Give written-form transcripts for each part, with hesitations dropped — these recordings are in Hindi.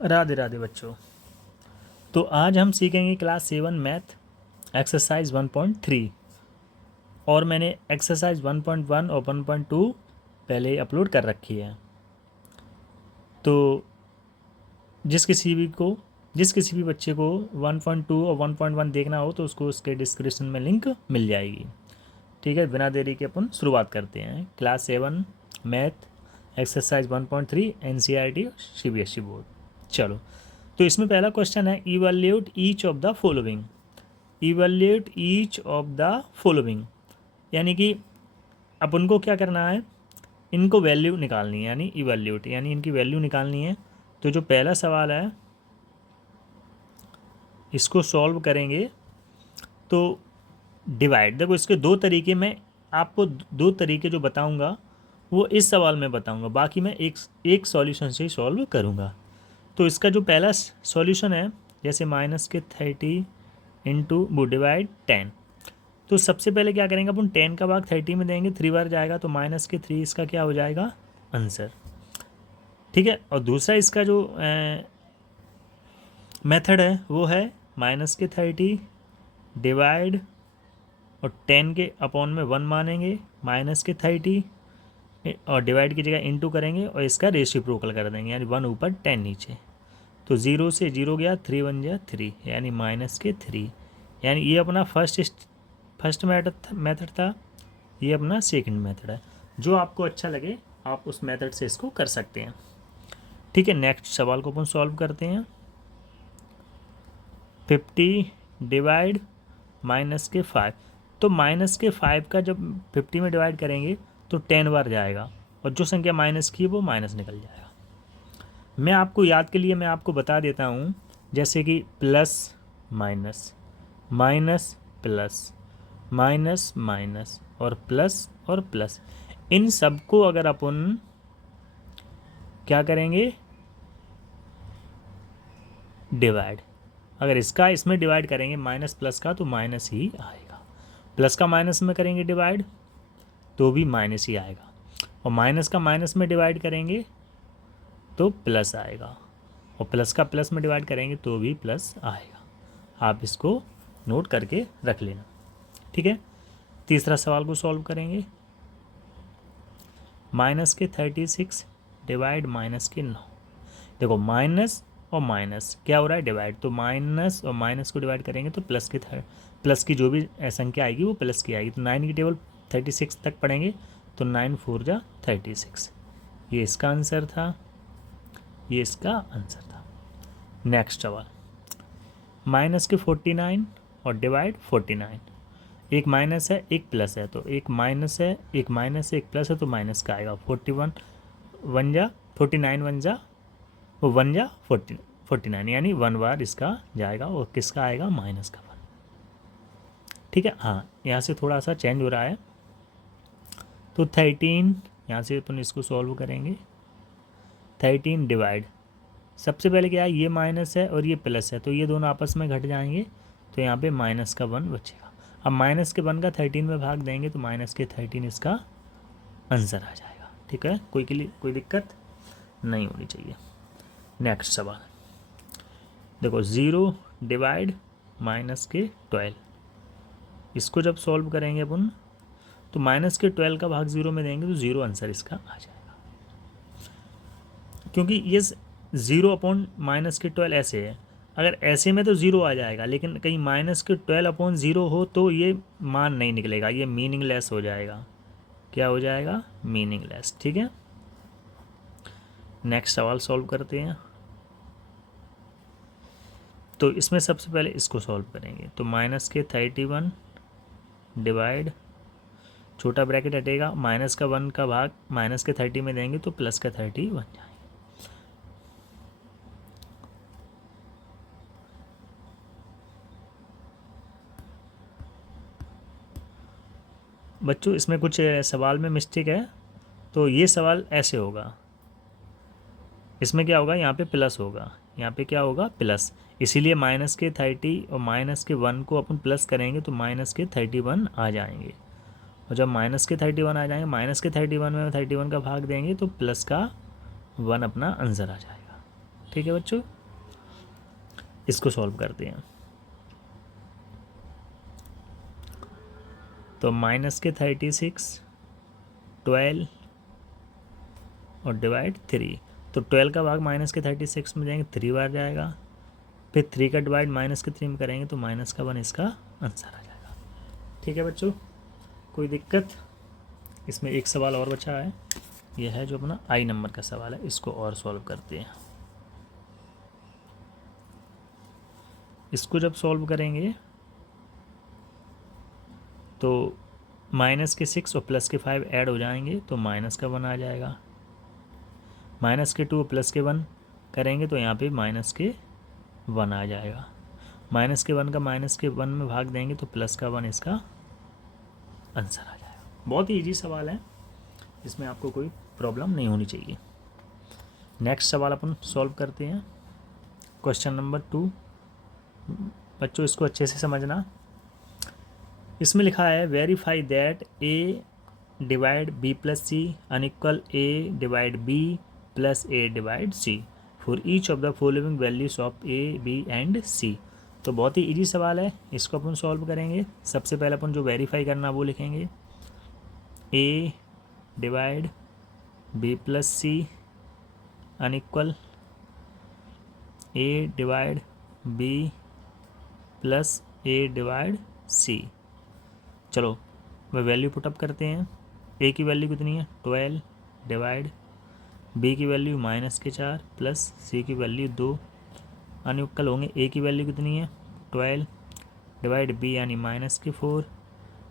राधे राधे बच्चों। तो आज हम सीखेंगे क्लास 7 मैथ एक्सरसाइज 1.3। और मैंने एक्सरसाइज 1.1 और 1.2 पहले ही अपलोड कर रखी है। तो जिस किसी भी बच्चे को 1.2 और 1.1 देखना हो तो उसको उसके डिस्क्रिप्शन में लिंक मिल जाएगी। ठीक है, बिना देरी के अपन शुरुआत करते हैं। Class 7 math exercise 1.3 NCERT CBSE board. चलो, तो इसमें पहला क्वेश्चन है evaluate each of the following. Evaluate each of the following यानी कि अपन को क्या करना है, इनको वैल्यू निकालनी है, यानी इवैल्यूएट यानी इनकी वैल्यू निकालनी है। तो जो पहला सवाल है इसको सॉल्व करेंगे तो डिवाइड, देखो इसके दो तरीके, मैं आपको दो तरीके जो बताऊंगा वो इस सवाल में बताऊंगा, बाकी मैं एक सॉल्यूशन से ही सॉल्व करूंगा। तो इसका जो पहला सॉल्यूशन है, जैसे -30 इंटू वो डिवाइड 10। तो सबसे पहले क्या करेंगे अपन, 10 का भाग 30 में देंगे, 3 बार जाएगा तो -3 इसका क्या हो जाएगा, आंसर। ठीक है, और दूसरा इसका जो मेथड है वो है -30 डिवाइड और 10 के अपॉन में 1 मानेंगे, -30 और डिवाइड की जगह इंटू करेंगे और इसका रेसिप्रोकल कर देंगे, यानी 1 ऊपर 10 नीचे। तो 0 से 0 गया, 3 बन गया 3, यानी -3। यानी ये अपना फर्स्ट मेथड था, ये अपना सेकंड मेथड है। जो आपको अच्छा लगे आप उस मेथड से इसको कर सकते हैं। ठीक है, नेक्स्ट सवाल को अपन सॉल्व करते हैं। 50 डिवाइड -5। तो -5 का जब 50 में डिवाइड करेंगे तो 10 बार जाएगा, और जो संख्या माइनस की है वो माइनस निकल जाएगा। मैं आपको याद के लिए मैं आपको बता देता हूँ, जैसे कि plus minus, minus plus, minus minus और प्लस, इन सब को अगर अपन क्या करेंगे, डिवाइड, अगर इसका इसमें डिवाइड करेंगे माइनस प्लस का तो माइनस ही आएगा, प्लस का माइनस में करेंगे डिवाइड तो भी माइनस ही आएगा, और माइनस का माइनस में डिवाइड करेंगे तो प्लस आएगा, और प्लस का प्लस में डिवाइड करेंगे तो भी प्लस आएगा। आप इसको नोट करके रख लेना। ठीक है, तीसरा सवाल को सॉल्व करेंगे। -36 डिवाइड -9। देखो माइनस और माइनस क्या हो रहा है, डिवाइड, तो माइनस और माइनस को डिवाइड करेंगे तो प्लस की जो भी संख्या आएगी वो प्लस की आएगी। तो 9 की टेबल 36 तक पढ़ेंगे तो 9 4 जा 36, ये इसका आंसर था, ये इसका आंसर था। नेक्स्ट सवाल, -49 और डिवाइड 49। एक माइनस है एक प्लस है, तो एक माइनस है एक माइनस है एक प्लस है तो माइनस का आएगा। 41 वन जा 49 वन जा वो 1 जा 49, यानी 1 बार इसका जाएगा और किसका आएगा, माइनस का 1। ठीक है, हाँ यहाँ से थोड़ा सा चेंज हो रहा है। तो 13, यहाँ से अपन इसको सॉल्व करेंगे। 13 डिवाइड, सबसे पहले क्या है, ये माइनस है और ये प्लस है तो ये दोनों आपस में घट जाएंगे, तो यहाँ पे माइनस का 1 बचेगा। अब माइनस के 1 का 13 में भाग देंगे तो माइनस के 13 इसका आंसर आ जाएगा। ठीक है, कोई दिक्कत नहीं होनी चाहिए। नेक्स्ट सवाल देखो, 0 डिवाइड -12। इसको जब सॉल्व करेंगे अपन तो -12 का भाग 0 में देंगे तो 0 आंसर इसका आ जाएगा, क्योंकि ये 0/-12 ऐसे है। अगर ऐसे में तो 0 आ जाएगा, लेकिन कहीं -12/0 हो तो ये मान नहीं निकलेगा, ये मीनिंगलेस हो जाएगा। क्या हो जाएगा, मीनिंगलेस। ठीक है, नेक्स्ट सवाल सॉल्व करते हैं। तो इसमें सबसे पहले इसको सॉल्व करेंगे तो -31 डिवाइड, छोटा ब्रैकेट हटेगा, माइनस का 1 का भाग माइनस के 30 में देंगे तो प्लस का 30 बन जाएगा। बच्चों इसमें कुछ सवाल में मिस्टेक है, तो ये सवाल ऐसे होगा, इसमें क्या होगा, यहाँ पे प्लस होगा, यहाँ पे क्या होगा, प्लस, इसीलिए माइनस के 30 और माइनस के 1 को अपन प्लस करेंगे तो माइनस के 31 आ जाएंगे, और जब माइनस के 31 आ जाएंगे, माइनस के 31 में 31 का भाग देंगे तो प्लस का 1 अपना आंसर आ जाएगा। ठीक है बच्चों, इसको सॉल्व करते हैं। तो माइनस के 36, 12 और डिवाइड 3। तो 12 का भाग माइनस के 36 में जाएंगे 3 बार जाएगा, फिर 3 का डिवाइड माइनस के 3 में करेंगे तो माइनस का 1 इसका आंसर आ जाएगा। ठीक है बच्चों, कोई दिक्कत? इसमें एक सवाल और बचा है, यह है जो अपना आई नंबर का सवाल है, इसको और सॉल्व करते हैं। इसको जब सॉल्व करेंगे तो माइनस के 6 और प्लस के 5 ऐड हो जाएंगे तो माइनस का 1 आ जाएगा। माइनस के 2 और प्लस के 1 करेंगे तो यहाँ पे माइनस के 1 आ जाएगा। माइनस के 1 का माइनस के 1 में भाग देंगे तो प्लस का 1 इसका आंसर आ जाएगा। बहुत ही ईजी सवाल है, इसमें आपको कोई प्रॉब्लम नहीं होनी चाहिए। नेक्स्ट सवाल अपन सॉल्व करते हैं, क्वेश्चन नंबर 2। बच्चों इसको अच्छे से समझना। इसमें लिखा है verify that A divide B plus C unequal A divide B plus A divide C for each of the following values of A B and C. तो बहुत ही इजी सवाल है, इसको अपन सॉल्व करेंगे। सबसे पहले अपन जो वेरीफाई करना वो लिखेंगे, ए divide B plus C unequal A divide B plus A divide सी। चलो वह वैल्यू पुटअप करते हैं। ए की वैल्यू कितनी है 12 डिवाइड बी की वैल्यू माइनस के 4 प्लस सी की वैल्यू 2 अनइक्वल होंगे। ए की वैल्यू कितनी है 12 डिवाइड बी यानी माइनस के 4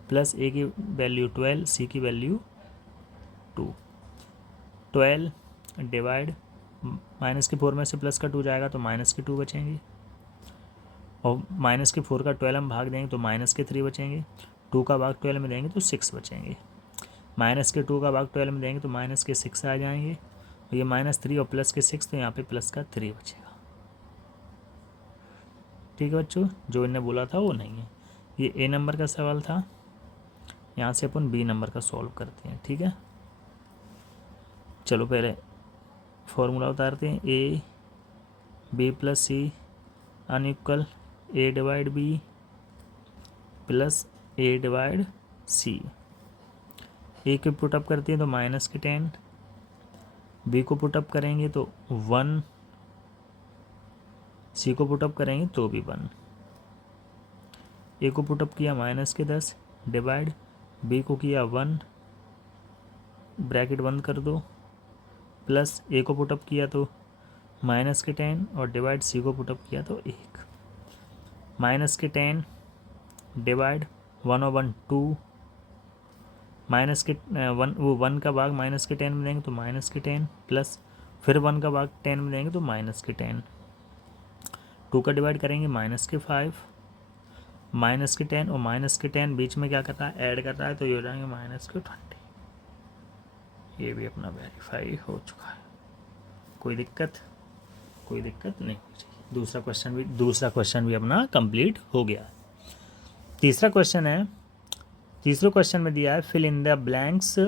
प्लस ए की वैल्यू 12 सी की वैल्यू 2। 12 डिवाइड माइनस के 4 में से प्लस का 2 जाएगा तो माइनस के 2 बचेंगे, और माइनस के 4 का 12 हम भाग देंगे तो माइनस के 3 बचेंगे। 2 का भाग 12 में देंगे तो 6 बचेंगे। माइनस के 2 का भाग 12 में देंगे तो माइनस के 6 आ जाएंगे, और ये -3 और प्लस के 6 तो यहाँ पे प्लस का 3 बचेगा। ठीक है बच्चों, जो इन्हें बोला था वो नहीं है। ये ए नंबर का सवाल था, यहाँ से अपन बी नंबर का सॉल्व करते हैं। ठीक है, चलो पहले फॉर्मूला उतारते हैं। A B plus C unequal A divide B plus A divide C. A को पुटअप करते हैं तो माइनस के 10, बी को पुटअप करेंगे तो 1, सी को पुटअप करेंगे तो भी 1। ए को पुटअप किया माइनस के 10 डिवाइड बी को किया 1, ब्रैकेट बंद कर दो, प्लस ए को पुटअप किया तो माइनस के 10 और डिवाइड सी को पुटअप किया तो 1। माइनस के 10 डिवाइड 1 और 1 2, माइनस के 1 का भाग माइनस के 10 में देंगे तो माइनस के 10 प्लस फिर 1 का भाग 10 में देंगे तो माइनस के 10। 2 का डिवाइड करेंगे माइनस के 5, माइनस के 10 और माइनस के 10 बीच में क्या कर रहा है ऐड कर रहा है तो ये हो जाएंगे माइनस के 20। ये भी अपना वेरीफाई हो चुका है, कोई दिक्कत नहीं हो चाहिए। दूसरा क्वेश्चन भी अपना कंप्लीट हो गया। तीसरा क्वेश्चन है, तीसरे क्वेश्चन में दिया है फिल इन द ब्लैंक्स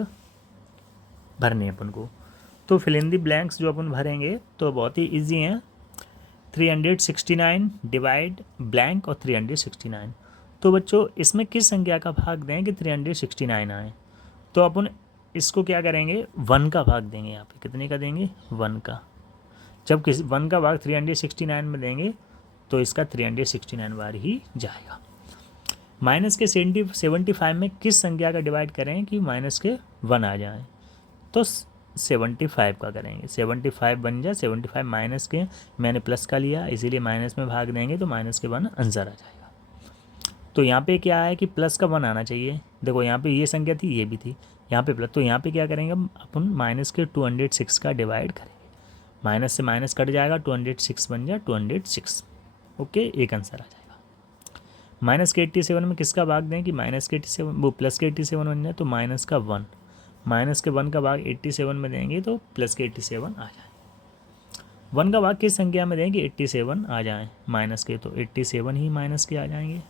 भरने अपन को। तो फिल इन द ब्लैंक्स जो अपन भरेंगे तो बहुत ही इजी हैं। 369 डिवाइड ब्लैंक और 369। तो बच्चों इसमें किस संख्या का भाग दें कि 369 आए? तो अपन इसको क्या करेंगे 1 का भाग देंगे। यहाँ पे कितने का देंगे 1 का। जब 1 का भाग 369 में देंगे तो इसका 369 बार ही जाएगा। माइनस के 75 में किस संख्या का डिवाइड करें कि माइनस के 1 आ जाए? तो 75 का करेंगे। 75 बन जाए, 75 माइनस के मैंने प्लस का लिया इसीलिए माइनस में भाग देंगे तो माइनस के 1 आंसर आ जाएगा। तो यहाँ पे क्या है कि प्लस का 1 आना चाहिए। देखो यहाँ पे ये संख्या थी, ये भी थी, यहाँ पे प्लस। तो यहाँ पे क्या करेंगे अपन माइनस के 206 का डिवाइड करेंगे। माइनस से माइनस कट जाएगा, 206 बन जाए 206। ओके, एक आंसर आ जाएगा। माइनस के 87 में किसका भाग दें कि माइनस के 87 वो प्लस के 87 बन जाए तो माइनस का 1। माइनस के 1 का भाग 87 में देंगे तो प्लस के 87 आ जाए। 1 का भाग किस संख्या में देंगे 87 आ जाए माइनस के, तो 87 ही माइनस के आ जाएंगे।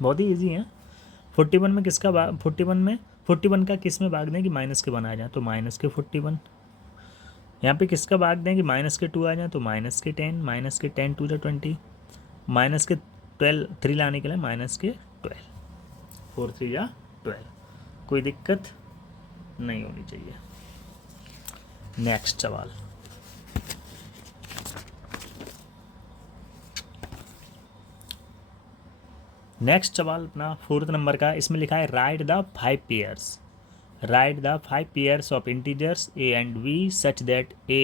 बहुत ही ईजी है। 41 में किसका भाग 41 का किस में भाग दें कि माइनस के 1 आ जाए तो माइनस के 41। यहाँ पे किसका भाग दें कि माइनस के 2 आ जाए, तो माइनस के 10, माइनस के 10 टू द 20, माइनस के 12 3 लाने के लिए माइनस के 12, 4 3 या 12, कोई दिक्कत नहीं होनी चाहिए। नेक्स्ट सवाल, नेक्स्ट सवाल अपना 4th नंबर का, इसमें लिखा है right the 5 pairs, right the 5 pairs of integers a and b such that a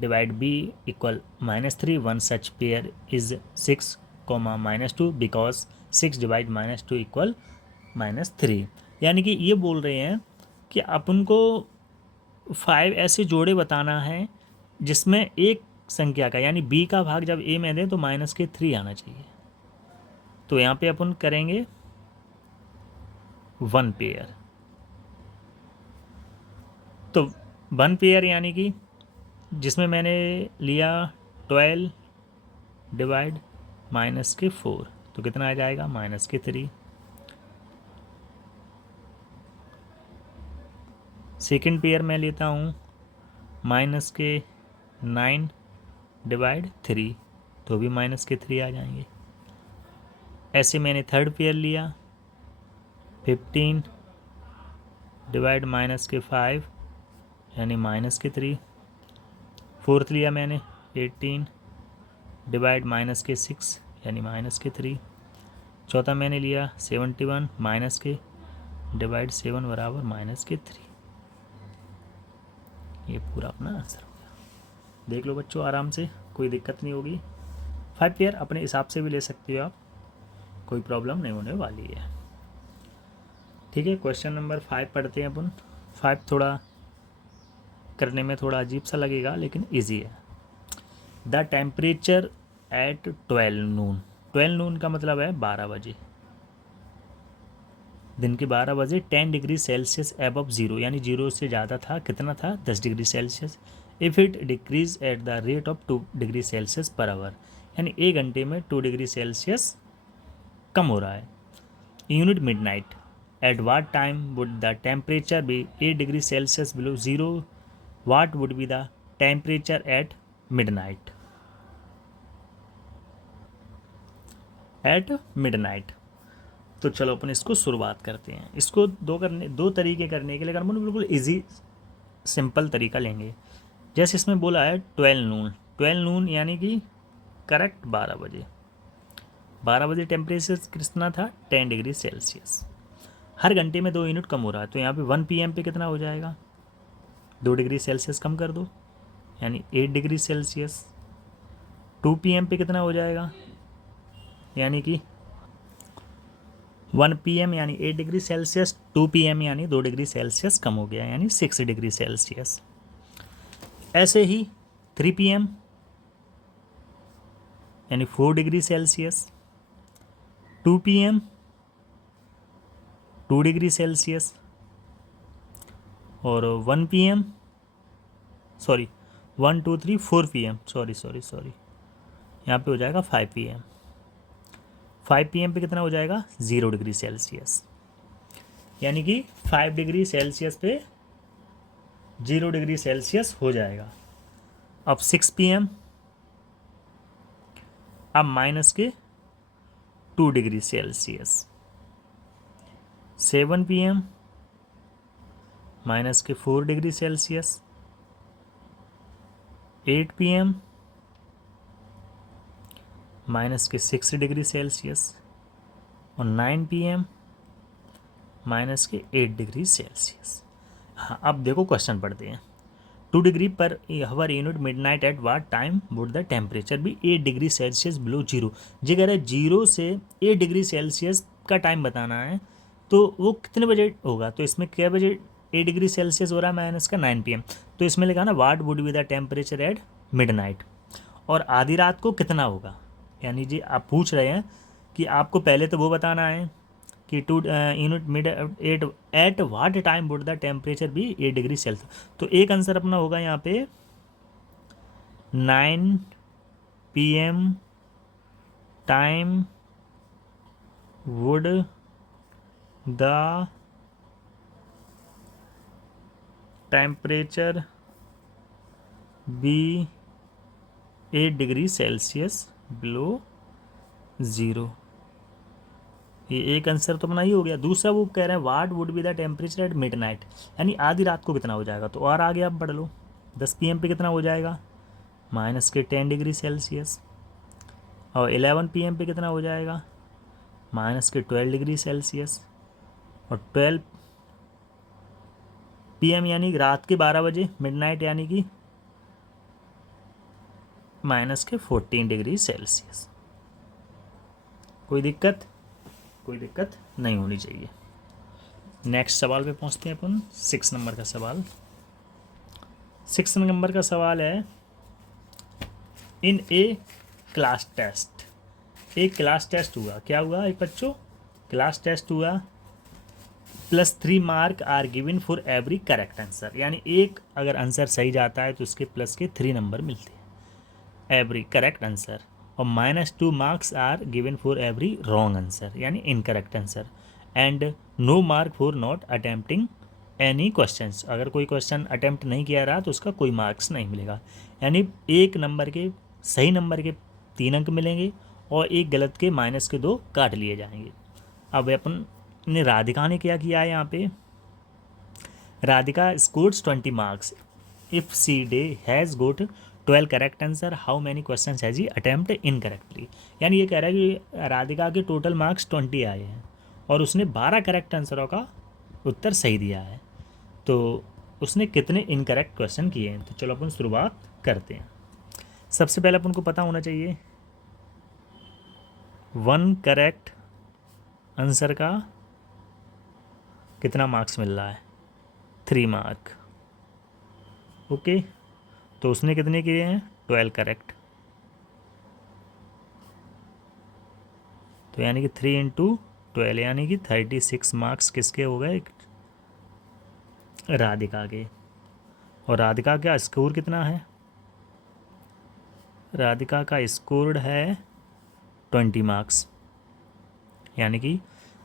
divide b equal -3, one such pair is 6, -2 because 6 divide -2 equal -3। यानी कि ये बोल रहे हैं कि अपन को 5 ऐसे जोड़े बताना है जिसमें एक संख्या का यानी b का भाग जब a में दें तो -3 आना चाहिए। तो यहाँ पे अपन करेंगे 1 पेयर, तो 1 पेयर यानी कि जिसमें मैंने लिया 12 डिवाइड -4, तो कितना आ जाएगा -3। सेकेंड पेयर मैं लेता हूँ -9 डिवाइड 3, तो भी -3 आ जाएंगे। ऐसे मैंने थर्ड पेयर लिया 15 डिवाइड -5 यानी -3। फोर्थ लिया मैंने 18 डिवाइड -6 यानी -3। चौथा मैंने लिया 71 माइनस के डिवाइड 7 बराबर -3। ये पूरा अपना आंसर हो गया। देख लो बच्चों आराम से, कोई दिक्कत नहीं होगी। 5 पेयर अपने हिसाब से भी ले सकते हो आप, कोई प्रॉब्लम नहीं होने वाली है। ठीक है, क्वेश्चन नंबर 5 पढ़ते हैं अपन। 5 थोड़ा करने में थोड़ा अजीब सा लगेगा लेकिन ईजी है। द टेम्परेचर एट 12 नून, 12 नून का मतलब है 12 बजे, दिन के 12 बजे 10 डिग्री सेल्सियस एबव ज़ीरो, यानी जीरो से ज़्यादा था, कितना था 10 degree Celsius. If it decrease at the rate of 2 degree Celsius per hour, यानी 1 घंटे में 2 डिग्री सेल्सियस कम हो रहा है। Unit midnight, at what time would the temperature be 8 degree Celsius below zero, what would be the temperature at midnight, at midnight. तो चलो अपन इसको शुरुआत करते हैं। इसको दो तरीके करने के लिए अगर अपन बिल्कुल इजी सिंपल तरीका लेंगे, जैसे इसमें बोला है 12 नून, 12 नून यानी कि करेक्ट 12 बजे, 12 बजे टेम्परेचर कितना था 10 डिग्री सेल्सियस, हर घंटे में 2 यूनिट कम हो रहा है। तो यहाँ पे 1 PM पे कितना हो जाएगा, 2 डिग्री सेल्सियस कम कर दो यानी 8 डिग्री सेल्सियस। 2 PM पे कितना हो जाएगा, यानी कि 1 PM यानी 8 डिग्री सेल्सियस, 2 PM यानी 2 डिग्री सेल्सियस कम हो गया यानी 6 डिग्री सेल्सियस। ऐसे ही 3 PM यानी 4 degree Celsius, 2 PM 2 degree Celsius, और 1 PM सॉरी 1 2 3 4 PM सॉरी यहाँ पे हो जाएगा 5 PM। 5 PM पे कितना हो जाएगा 0 डिग्री सेल्सियस, यानी कि 5 डिग्री सेल्सियस पे 0 डिग्री सेल्सियस हो जाएगा। अब 6 PM, अब माइनस के 2 डिग्री सेल्सियस, 7 PM माइनस के 4 डिग्री सेल्सियस, 8 PM माइनस के 6 डिग्री सेल्सियस, और 9 PM माइनस के 8 डिग्री सेल्सियस। हाँ, अब देखो क्वेश्चन पढ़ते हैं। 2 degree per hour until midnight at what time would the temperature भी 8 डिग्री सेल्सियस बिलो जीरो। जी कह रहे हैं 0 से 8 डिग्री सेल्सियस का टाइम बताना है, तो वो कितने बजे होगा। तो इसमें क्या बजे 8 डिग्री सेल्सियस हो रहा है, माइनस का 9 PM। तो इसमें लिखा ना वाट would be the temperature at midnight, और आधी रात को कितना होगा। यानी जी आप पूछ रहे हैं कि आपको पहले तो वो बताना है कि 2 unit mid at what time would the temperature भी 8 डिग्री सेल्सियस। तो एक आंसर अपना होगा यहाँ पे 9 PM time would the temperature be 8 degree Celsius below zero. ये एक आंसर तो अपना ही हो गया। दूसरा वो कह रहे हैं वाट would be the temperature at midnight, यानी आधी रात को कितना हो जाएगा। तो और आगे आप बढ़ लो, 10 PM पे कितना हो जाएगा, -10 डिग्री सेल्सियस। और 11 PM पे कितना हो जाएगा, -12 डिग्री सेल्सियस। और 12 PM यानी रात के 12 बजे, मिडनाइट यानी कि -14 डिग्री सेल्सियस। कोई दिक्कत, कोई दिक्कत नहीं होनी चाहिए। नेक्स्ट सवाल पे पहुंचते हैं अपन, 6 नंबर का सवाल। 6 नंबर का सवाल है, इन ए क्लास टेस्ट, एक क्लास टेस्ट हुआ, क्या हुआ एक बच्चों, क्लास टेस्ट हुआ, +3 mark are given for every correct answer, यानी एक अगर आंसर सही जाता है तो उसके प्लस के 3 नंबर मिलते हैं एवरी करेक्ट आंसर। और -2 marks are given for every wrong answer, यानी incorrect answer. And no mark for not attempting any questions, अगर कोई क्वेश्चन अटेम्प्ट नहीं किया रहा तो उसका कोई मार्क्स नहीं मिलेगा। यानी एक नंबर के सही नंबर के 3 अंक मिलेंगे और एक गलत के -2 काट लिए जाएंगे। अब अपन ने राधिका ने क्या किया है यहाँ पे, Radhika scores 20 marks if she day has got 12 correct answer, how many question has he attempt incorrectly. यानी ये कह रहा है कि राधिका के टोटल मार्क्स 20 आए हैं और उसने 12 करेक्ट आंसरों का उत्तर सही दिया है, तो उसने कितने इनकरेक्ट क्वेश्चन किए हैं। तो चलो अपन शुरुआत करते हैं। सबसे पहले अपन को पता होना चाहिए 1 करेक्ट आंसर का कितना मार्क्स मिल रहा है, 3 मार्क। ओके, तो उसने कितने किए हैं, 12 करेक्ट। तो यानी कि 3 × 12 यानी कि 36 मार्क्स किसके हो गए, राधिका के। और राधिका का स्कोर कितना है, राधिका का स्कोर है 20 मार्क्स, यानी कि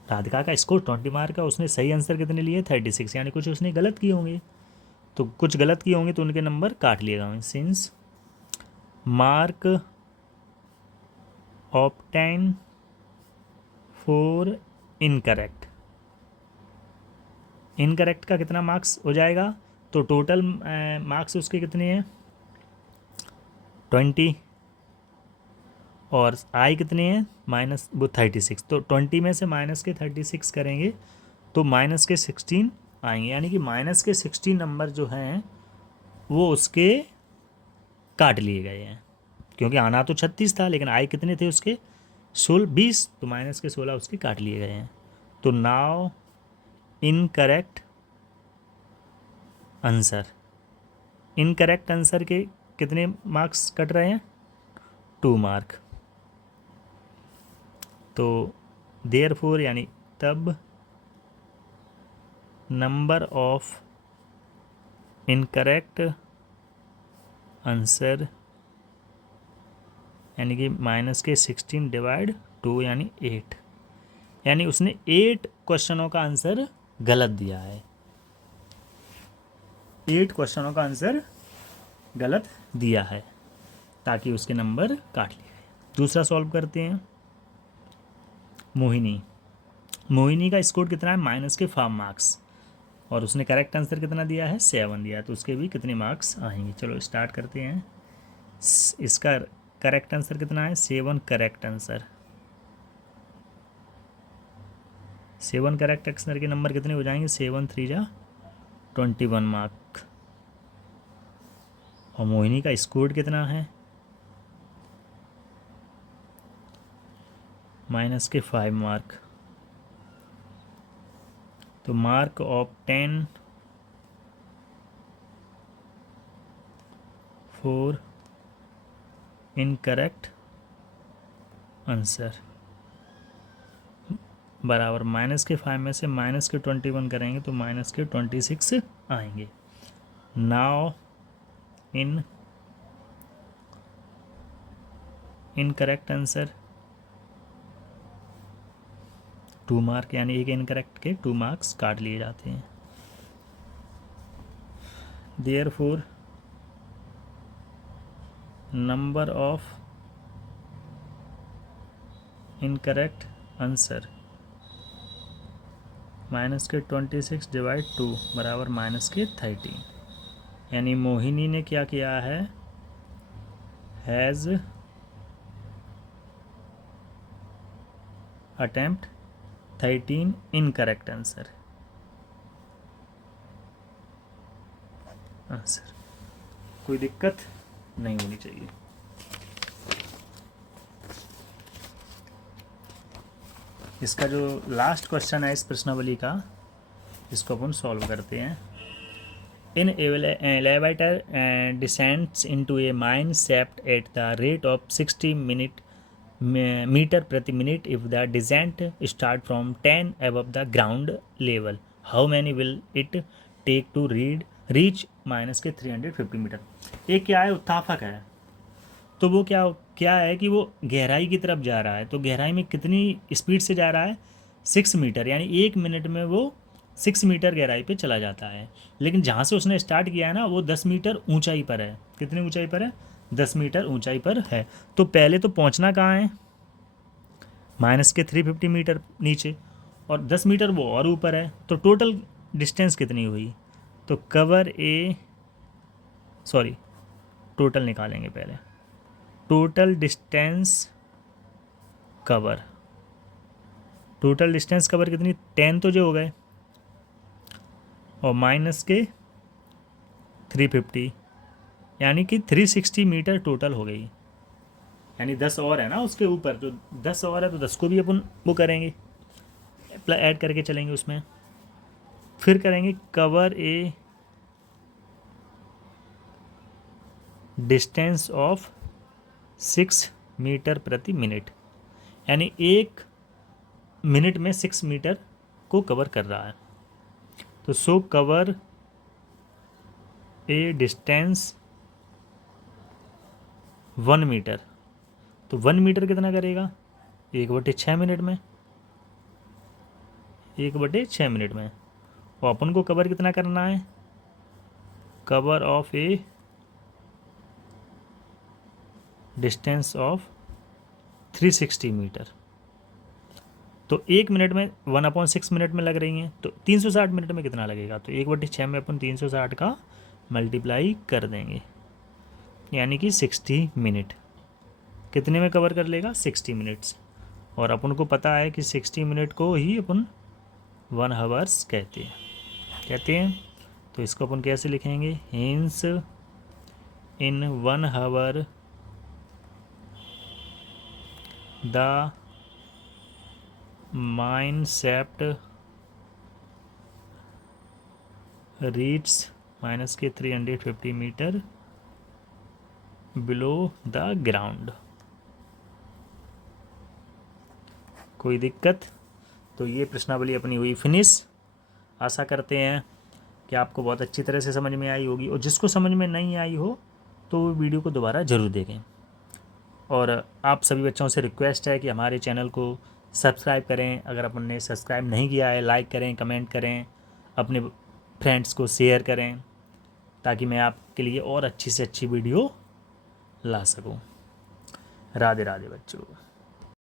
राधिका का स्कोर 20 मार्क का, उसने सही आंसर कितने लिए 36, यानी कुछ उसने गलत किए होंगे। तो कुछ गलत किए होंगे तो उनके नंबर काट लिए गए। Since mark obtain for incorrect, incorrect का कितना मार्क्स हो जाएगा, तो टोटल मार्क्स उसके कितने हैं 20 और आई कितने हैं -36, तो 20 में से -36 करेंगे तो -16 आएंगे, यानी कि -16 नंबर जो हैं वो उसके काट लिए गए हैं, क्योंकि आना तो 36 था लेकिन आई कितने थे उसके 20, तो -16 उसके काट लिए गए हैं। तो now incorrect answer, incorrect answer के कितने मार्क्स कट रहे हैं, 2 मार्क। तो देयरफॉर यानी तब नंबर ऑफ इनकरेक्ट आंसर यानी कि -16 / 2 यानी 8, यानी उसने 8 क्वेश्चनों का आंसर गलत दिया है, 8 क्वेश्चनों का आंसर गलत दिया है ताकि उसके नंबर काट लिए गए। दूसरा सॉल्व करते हैं। मोहिनी, मोहिनी का स्कोर कितना है -5 मार्क्स और उसने करेक्ट आंसर कितना दिया है 7 दिया, तो उसके भी कितने मार्क्स आएंगे। चलो स्टार्ट करते हैं। इसका करेक्ट आंसर कितना है 7 करेक्ट आंसर, 7 करेक्ट आंसर के नंबर कितने हो जाएंगे, 7 × 3 = 21 मार्क। और मोहिनी का स्कोर कितना है -5 मार्क, तो mark of 10 for incorrect answer बराबर -5 में से -21 करेंगे तो -26 आएंगे। Now in incorrect answer 2 mark, यानी एक इनकरेक्ट के 2 मार्क्स काट लिए जाते हैं। Therefore number of incorrect answer minus के 26 डिवाइड 2 बराबर माइनस के 13। यानी मोहिनी ने क्या किया है, हैज़ अटेम्प्ट 13 इनकरेक्ट आंसर। कोई दिक्कत नहीं होनी चाहिए। इसका जो लास्ट क्वेश्चन है इस प्रश्नावली का, इसको अपन सॉल्व करते हैं। इन elevator descends into a mine shaft at the rate of 60 meter प्रति minute if the descent start from 10 above the ground level. How many will it take to reach minus के 350 मीटर। एक क्या है, उत्थापक है, तो वो क्या क्या है कि वो गहराई की तरफ जा रहा है। तो गहराई में कितनी स्पीड से जा रहा है, 6 मीटर, यानी 1 मिनट में वो 6 मीटर गहराई पे चला जाता है। लेकिन जहाँ से उसने स्टार्ट किया है ना, वो 10 मीटर ऊंचाई पर है। कितनी ऊंचाई पर है, 10 मीटर ऊंचाई पर है। तो पहले तो पहुँचना कहाँ है, माइनस के 350 मीटर नीचे, और 10 मीटर वो और ऊपर है। तो टोटल डिस्टेंस कितनी हुई, तो टोटल निकालेंगे पहले। टोटल डिस्टेंस कवर कितनी, 10 तो जो हो गए, और माइनस के 350, यानी कि 360 मीटर टोटल हो गई। यानी 10 और है ना उसके ऊपर, तो 10 और है, तो 10 को भी अपन वो करेंगे, ऐड करके चलेंगे उसमें। फिर करेंगे cover a distance of 6 metre प्रति मिनट, यानी 1 मिनट में 6 मीटर को कवर कर रहा है। तो so cover a distance 1 metre, तो 1 मीटर कितना करेगा, 1/6 मिनट में, 1/6 मिनट में। और अपन को कवर कितना करना है, cover of a distance of 360 metre. तो 1 मिनट में 1/6 मिनट में लग रही हैं, तो 360 मिनट में कितना लगेगा, तो 1/6 में अपन 360 का मल्टीप्लाई कर देंगे, यानी कि 60 मिनट। कितने में कवर कर लेगा, 60 मिनट्स। और अपन को पता है कि 60 मिनट को ही अपन 1 आवर्स कहते हैं। तो इसको अपन कैसे लिखेंगे, hence in 1 hour the mine shaft reach minus के 350 मीटर बिलो द ग्राउंड। कोई दिक्कत, तो ये प्रश्नावली अपनी हुई फिनिश। आशा करते हैं कि आपको बहुत अच्छी तरह से समझ में आई होगी, और जिसको समझ में नहीं आई हो तो वीडियो को दोबारा ज़रूर देखें। और आप सभी बच्चों से रिक्वेस्ट है कि हमारे चैनल को सब्सक्राइब करें। अगर अपन ने सब्सक्राइब नहीं किया है, लाइक करें, कमेंट करें, अपने फ्रेंड्स को शेयर करें, ताकि मैं आपके लिए और अच्छी से अच्छी वीडियो ला सकूं। राधे राधे बच्चों।